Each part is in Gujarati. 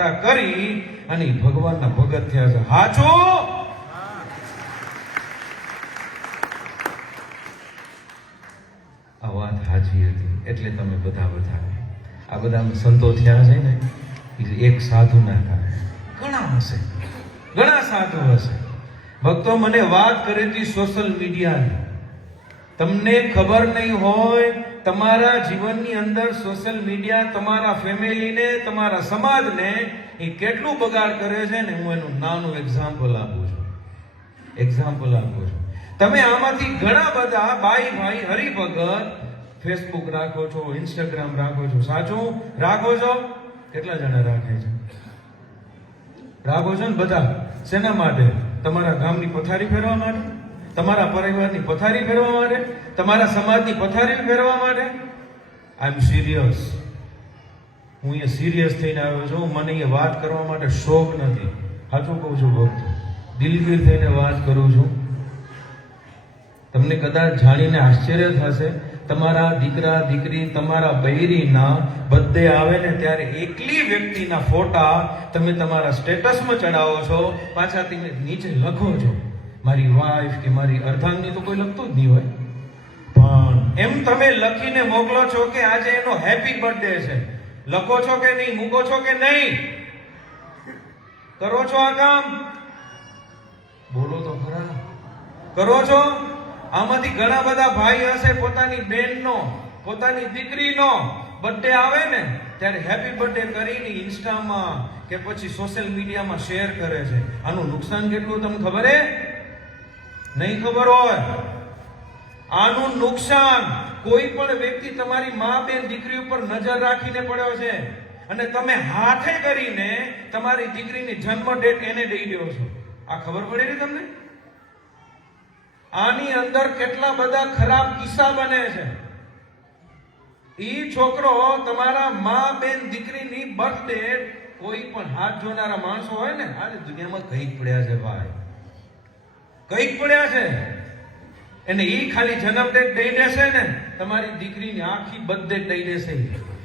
કરી અને ભગવાનના ભગત થયા છે. હાચો આ વાત સાચી હતી એટલે તમે બધા આ બધા સંતો થયા છે ને એક સાધુ ના કારણે. ઘણા હશે, ઘણા સાધુ હશે. ભક્તો મને વાત કરી હતી સોશિયલ મીડિયાની. તમને ખબર નહીં હોય તમારા જીવનની અંદર સોશિયલ મીડિયા તમારા ફેમિલીને, તમારા સમાજને એ કેટલું બગાડ કરે છે ને હું એનું નાનું એક્ઝામ્પલ આપું છું. તમે આમાંથી ઘણા બધા બાઈ ભાઈ હરિભગત ફેસબુક રાખો છો, ઇન્સ્ટાગ્રામ રાખો છો. સાચું રાખો છો? કેટલા જણા રાખે છે? રાખો છો ને બધા. શેના માટે? તમારા ગામની પથારી ફેરવા માટે, તમારા પરિવારની પથારી ફેરવા માટે, તમારા સમાજની પથારી ફેરવા માટે. આઈ એમ સિરિયસ. હું અહીંયા સિરિયસ થઈને આવ્યો છું. મને એ વાત કરવા માટે શોખ નથી. સાચું કહું છું ભક્ત, દિલગીર થઈને વાત કરું છું. તમને કદાચ જાણીને આશ્ચર્ય થશે, તમારા દીકરા દીકરી, તમારા બૈરીના બર્થડે આવે ને ત્યારે એકલી વ્યક્તિના ફોટા તમે તમારા સ્ટેટસમાં ચડાવો છો, પાછા તમે નીચે લખો છો મારી વાઈફ કે મારી અર્ધાંગની. તો કોઈ લખતું જ નહીં હોય, પણ એમ તમે લખીને મોકલો છો કે આજે એનો હેપી બર્થડે છે. લખો છો કે નહીં? મૂકો છો કે નહીં? કરો છો આ કામ? બોલો તો ખરા. કરો છો? આમાંથી ઘણા બધા ભાઈ હશે પોતાની બહેનનો, પોતાની દીકરીનો બર્થડે આવે ને ત્યારે હેપી બર્થડે કરીને ઇન્સ્ટામાં કે પછી સોશિયલ મીડિયામાં શેર કરે છે. આનું નુકસાન કેટલું તમને ખબર હે? નહીં ખબર હોય. આનું નુકસાન કોઈ પણ વ્યક્તિ તમારી મા બેન દીકરી ઉપર નજર રાખીને પડ્યો છે અને તમે હાથે કરીને તમારી દીકરીની જન્મ ડેટ એને દઈ દો છો. આ ખબર પડી રહી તમને? આની અંદર કેટલા બધા ખરાબ કિસ્સા બને છે. ઈ છોકરો તમારા મા બેન દીકરીની બર્થડે કોઈ પણ હાથ જોનારા માણસો હોય ને, આજે દુનિયામાં કંઈક પડ્યા છે ભાઈ, કંઈક પડ્યા છે. એને ઈ ખાલી જન્મ ડેટ દઈ દેશે ને તમારી દીકરીની આખી બર્થડે દઈ દેશે.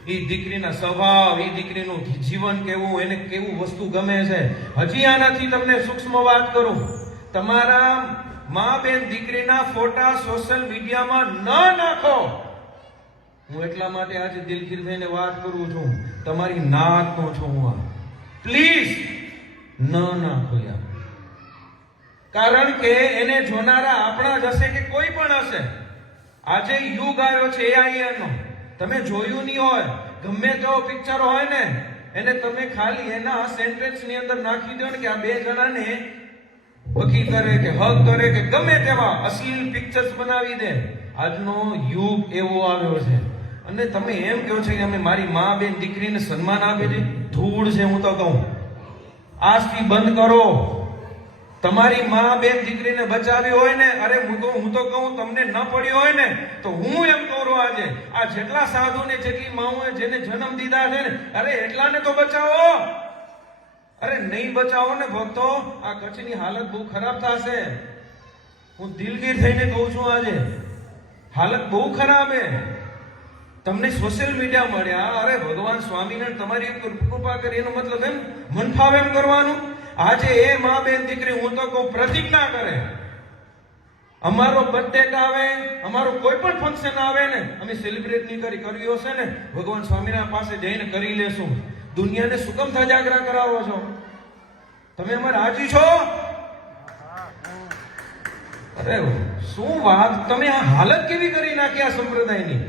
ઈ દીકરીના સ્વભાવ, ઈ દીકરીનું જીવન કેવું, એને કેવું વસ્તુ ગમે છે. હજી આનાથી તમને સૂક્ષ્મ વાત કરું, તમારા મા બેન દીકરીના ફોટા સોશિયલ મીડિયામાં ન નાખો. હું એટલા માટે આજે દિલગીર થઈને વાત કરું છું. તમારી નાતનો છું હું. પ્લીઝ ન નાખો યાર. કારણ કે એને જોનારા આપણા જ હશે કે કોઈ પણ હશે. આજે યુગ આવ્યો છે AI નો. તમે જોયું નહીં હોય, ગમે તેવો પિક્ચર હોય ને એને તમે ખાલી એના સેન્ટેન્સ ની અંદર નાખી દો ને કે આ બે જણાને વકી કરે કે હક કરે કે ગમે તેવા અશ્લીલ પિક્ચર્સ બનાવી દે. આજનો યુગ એવો આવ્યો છે અને તમે એમ કહો છો કે અમે મારી મા બેન દીકરીને સન્માન આપે છે. ધૂળ છે. હું તો કહું આજથી બંધ કરો. તમારી મા બેન દીકરીને બચાવી હોય ને, અરે હું તો કહું તમને ન પડી હોય ને તો હું એમ કહું આજે આ જેટલા સાધુ ને જેટલી માઓએ જેને જન્મ દીધા છે ને, અરે એટલાને તો બચાવો. અરે નહીં બચાવો ને ભક્તો, આ કચ્છની હાલત બહુ ખરાબ થશે. હું દિલગીર થઈને કહું છું આજે હાલત બહુ ખરાબ હે. તમને સોશિયલ મીડિયા મળ્યા, અરે ભગવાન સ્વામિનારાયણ તમારી ઉપર કૃપા કરી, એનો મતલબ એમ મન ફાવે એમ કરવાનું. આજે એ મા બેન દીકરી હું તો કહું પ્રતિજ્ઞા કરે, અમારો બર્થડે આવે, અમારો કોઈ પણ ફંક્શન આવે ને અમે સેલિબ્રેટ નહીં કર્યો હશે ને ભગવાન સ્વામિનારાયણ પાસે જઈને કરી લેશું. દુનિયાને શું કામ જાગરા કરાવો છો? તમે અમારે રાજી છો? અરે શું વાત! તમે આ હાલત કેવી કરી નાખી આ સંપ્રદાયની?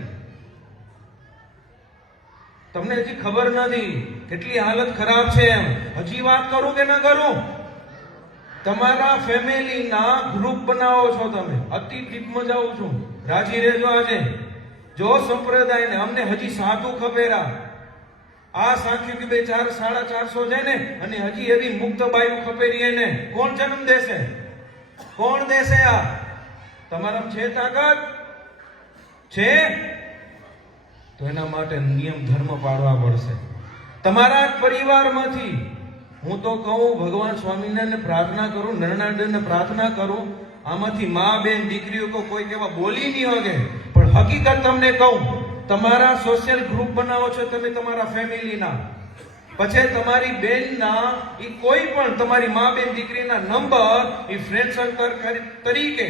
તમને હજી ખબર નથી કેટલી હાલત ખરાબ છે. એમ હજી વાત કરું કે ના કરું? તમારા ફેમિલીના ગ્રુપ બનાવો છો તમે. અતિ ટીપમાં જાઉં છું, રાજી રહેજો. આજે જો સંપ્રદાયને અમને હજી સાધુ ખબેરા આ સાંખ્યું કે 400-450 છે ને અને હજી એવી મુક્ત બાયુ ખપેરી એને કોણ જન્મ દેશે? કોણ દેશે? આ તમારા છે તાકાત છે તો એના માટે નિયમ ધર્મ પાડવા પડશે તમારા પરિવારમાંથી. હું તો કહું ભગવાન સ્વામિનારાયણને પ્રાર્થના કરું, નરનારાયણને પ્રાર્થના કરું, આમાંથી મા બેન દીકરીઓ તો કોઈ કેવા બોલી નહીં હોગે, પણ હકીકત તમને કહું, તમારા સોશિયલ ગ્રુપ બનાવો છો તમે તમારા ફેમિલીના, પછી તમારી બેનના એ કોઈ પણ તમારી મા બેન દીકરીના નંબર એ ફ્રેન્ડ સર્કલ તરીકે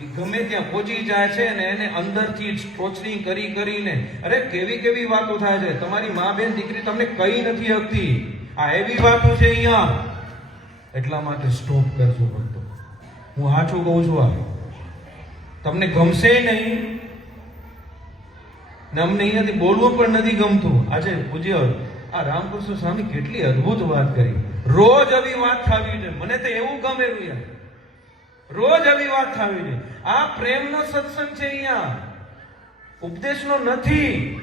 એ ગમે ત્યાં પહોંચી જાય છે ને એને અંદરથી જ ટોચરિંગ કરીને અરે કેવી કેવી વાતો થાય છે. તમારી મા બેન દીકરી તમને કઈ નથી શકતી. આ એવી વાતો છે અહીંયા. એટલા માટે સ્ટોપ કરજો ભક્તો. હું સાચું કહું છું. આ તમને ગમશે નહીં ને અમને અહીંયાથી બોલવું પણ નથી ગમતું. આજે પૂજ્ય આ રામકૃષ્ણ સ્વામી કેટલી અદ્ભુત વાત કરી. રોજ આવી વાત થવી છે. મને તો એવું ગમેલું યાર. રોજ આવી વાત થવી છે. આ પ્રેમનો સત્સંગ છે. અહીંયા ઉપદેશનો નથી.